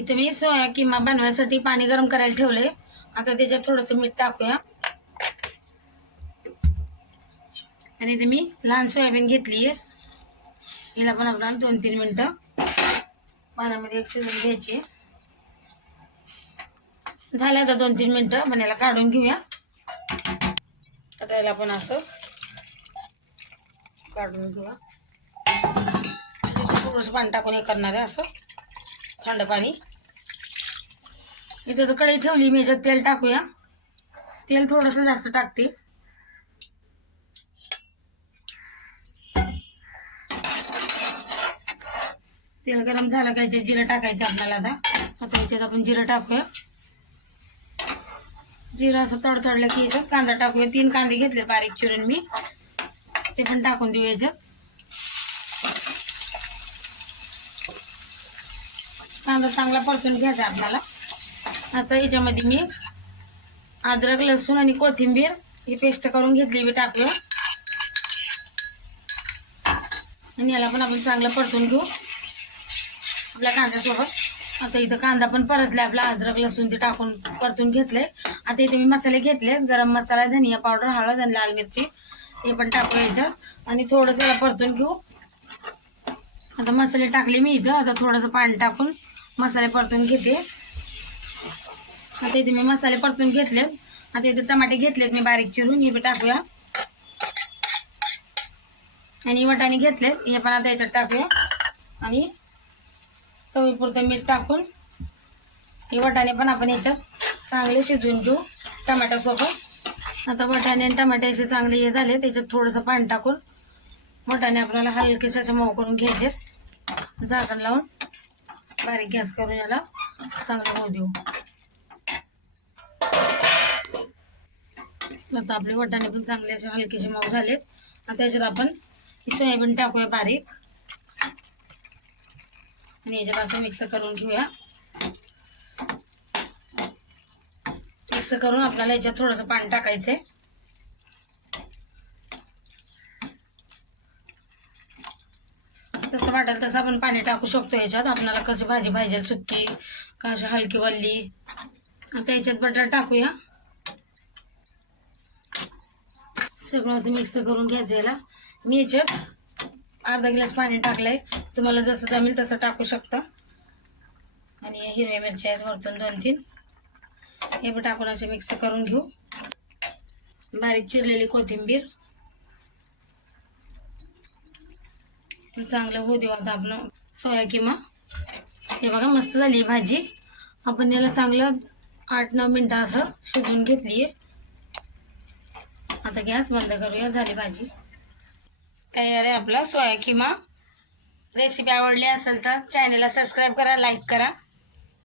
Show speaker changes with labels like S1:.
S1: इथे मी सोया किमा बनवायसाठी पाणी गरम करायला ठेवले आता त्याच्यात थोडंसं मीठ टाकूया. आणि इथे मी लहान सोयाबीन घेतली आहे हिला पण आपल्याला दोन तीन मिनटं पाण्यामध्ये एक शिजून घ्यायची. आहे. झालं आता दोन तीन मिनटं पण याला काढून घेऊया. आता याला पण असं काढून घेऊया. थोडंसं पाणी टाकून हे करणार आहे असं. थंड पाणी. इथं तर कढई ठेवली मी याच्यात तेल टाकूया. तेल थोडंसं जास्त टाकते. तेल गरम झालं का याच्यात जिरं टाकायचं आपल्याला आता. आता याच्यात आपण जिरं टाकूया. जिरं असं तडतडलं की याच्यात कांदा टाकूया. तीन कांदे घेतले बारीक चिरून मी. ते पण टाकून देऊ याच्यात. कांदा चांगला परतून घ्यायचा आपल्याला. आता याच्यामध्ये मी अद्रक लसूण आणि कोथिंबीर ही पेस्ट करून घेतली मी टाकूया आणि याला पण आपण चांगलं परतून घेऊ. आपल्या कांद्यासोबत. आता इथं कांदा पण परतला आपला अद्रक लसूण ते टाकून परतून घेतले आता इथे मी मसाले घेतले गरम मसाला धनिया पावडर हळद आणि लाल मिरची हे पण टाकू याच्यात. आणि थोडंसं याला परतून घेऊ. आता मसाले टाकले मी इथं. आता थोडंसं पाणी टाकून मसाले परतून घेते. आता इथे मी मसाले परतून घेतले आता इथे टमाटे घेतलेत मी बारीक चिरून हे पण टाकूया. आणि वटाणे घेतलेत हे पण आता याच्यात टाकूया. आणि चवीपुरतं मीठ टाकून हे वटाणे पण आपण याच्यात चांगले शिजवून घेऊ टमाट्यासोबत. आता वटाणे आणि टमाटे असे चांगले हे झाले त्याच्यात थोडंसं पाणी टाकून वटाणे आपल्याला हलकेसे असे मऊ करून घ्यायचे झाकण लावून बारीक गॅस करून याला चांगलं होऊ देऊ. आता आपले वटाणे पण चांगले असे हलकेसे मऊ झालेत. आता याच्यात आपण ही सोयाबीन टाकूया बारीक. आणि याच्यात असं मिक्स करून घेऊया. मिक्स करून आपल्याला याच्यात थोडंसं पाणी टाकायचंय. तसं वाटेल तसं आपण पाणी टाकू शकतो याच्यात. आपल्याला कशी भाजी पाहिजे सुकी का अशी हलकी वल्ली. आता याच्यात बटाटा टाकूया. सगळं असं मिक्स करून घ्यायचं याला. मी याच्यात अर्धा ग्लास पाणी टाकलंय. तुम्हाला जसं जमेल तसं टाकू शकता. आणि हिरव्या मिरच्या आहेत वरतून दोन तीन. हे पण टाकून असे मिक्स करून घेऊ. बारीक चिरलेली कोथिंबीर. चांगलं होऊ देऊ आता आपण सोया किमा. हे बघा मस्त झाली भाजी. आपण याला चांगलं आठ नऊ मिनटं असं शिजवून घेतली आहे आता गॅस बंद करूया झाली भाजी. तयार आहे आपला सोया किमा रेसिपी आवडली असेल तर चॅनेलला सबस्क्राईब करा लाईक करा.